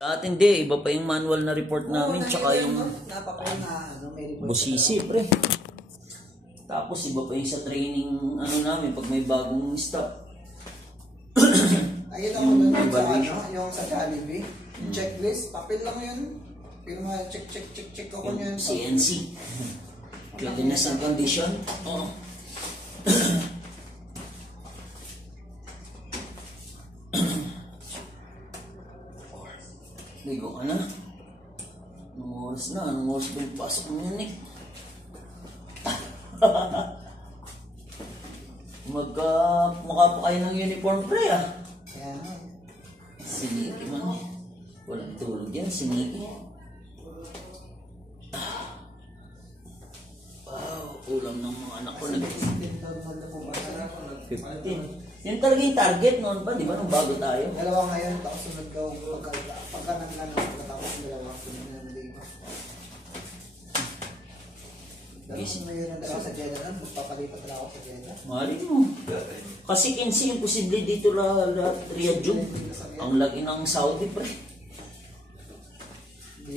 At hindi, iba pa yung manual na report namin, tsaka yung busisi, pre. Tapos iba pa yung sa training namin pag may bagong stop. Ayun ako nun yung sa Jollibee. Yung checklist, papel lang yun. Pero mga check ako yun. CNC. Cleanliness and condition. Oo. Ligo ka na. Anong oras na? Anong oras ba yung pasok mo yan eh? Mukha pa kayo ng uniform, pre ah. Kaya nga. Siniki man eh. Walang tulog yan, siniki. Wow, ulam ng mga anak ko. 15. Yan talaga yung target noon pa, di ba? Nung bago tayo. Dalawa ngayon, tapos sunod ka pagka tapos dalawa, sunod na naligo. Gising mo yun ang dalawa sa Jeddah, magpapalipat na ako sa Jeddah. Mali mo. Kasi 15 yung posible dito Riyadh Jum. Ang lagi ng Saudi, pre.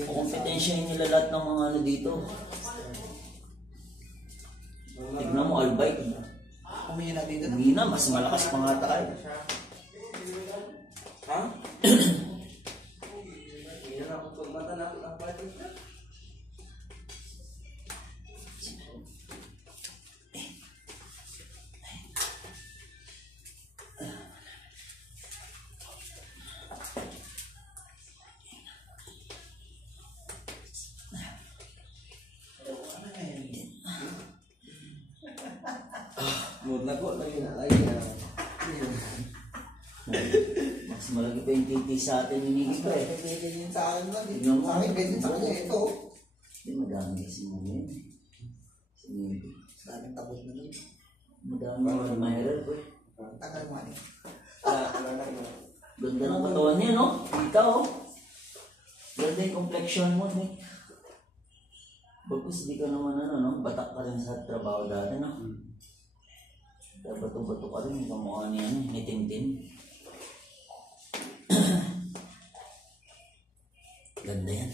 Kompetensya yung nila lahat ng mga dito. Tignan mo, Albay. Humingi na dito. Hindi na, mas malakas pa nga tayo. Ha? Hindi na ako pagmata na ang palit na. Muna ko, lagi na. Mas malaki pa yung titi sa atin hinigit pa eh. Ganyan sa akin lang. Sa akin, ganyan sa kanya. Ito. Hindi, madami kasi mo yun. Sinigit. Sa akin, tapos na doon. Madami mga mahirap eh. Tagal mo ano. Ganda ng katawan niya, no? Ikaw, oh. Ganda yung complexion mo, eh. Bagkus, di ka naman no? Batak ka rin sa trabaho dati, no? Bato-bato ka rin, kamukha niya, ni Tintin. Ganda yan.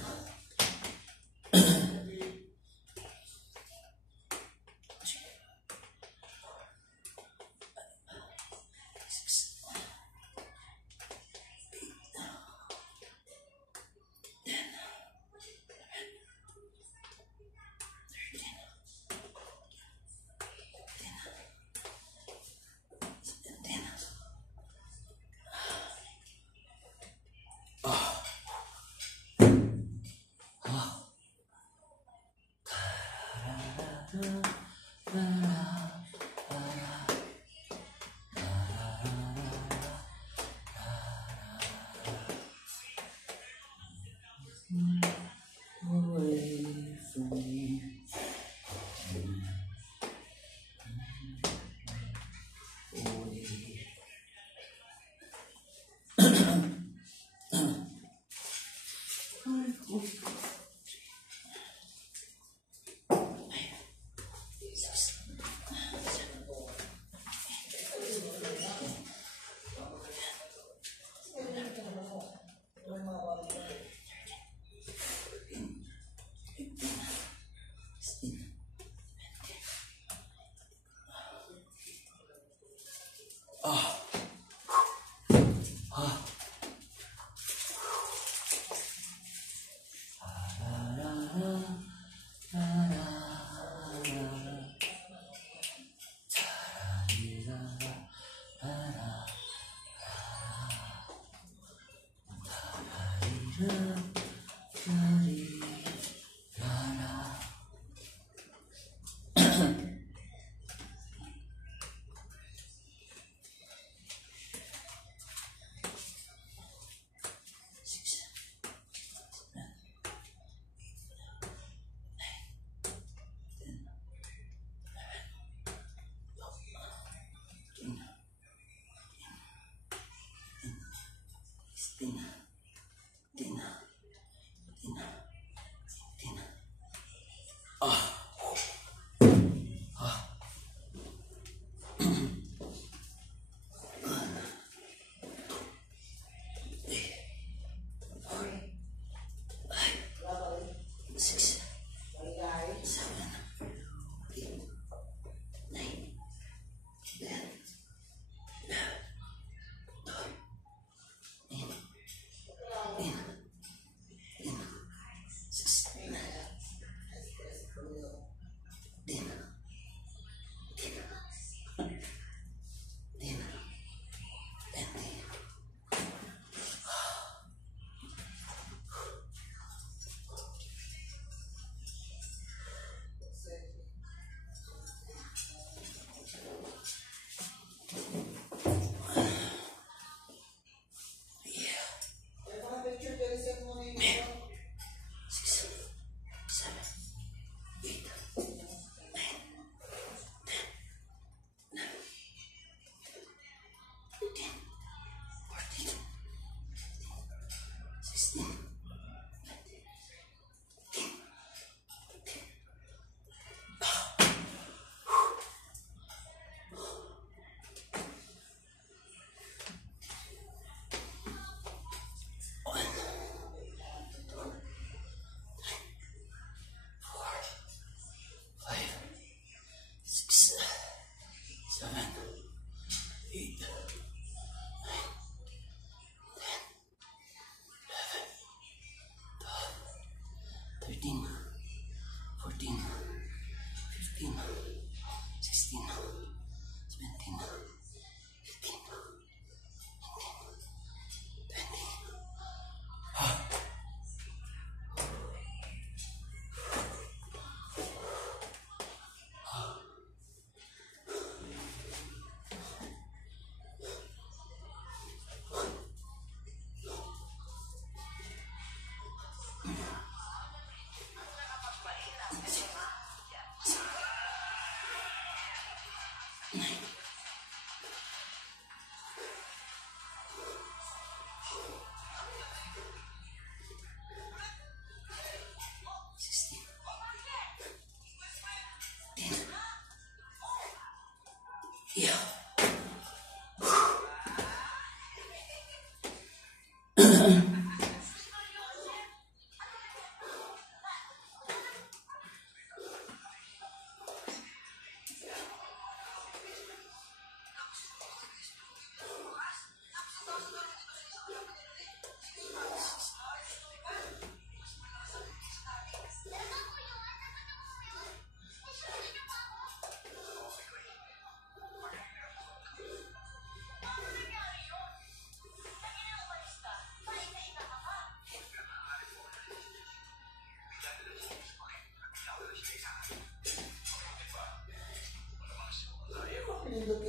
pinindot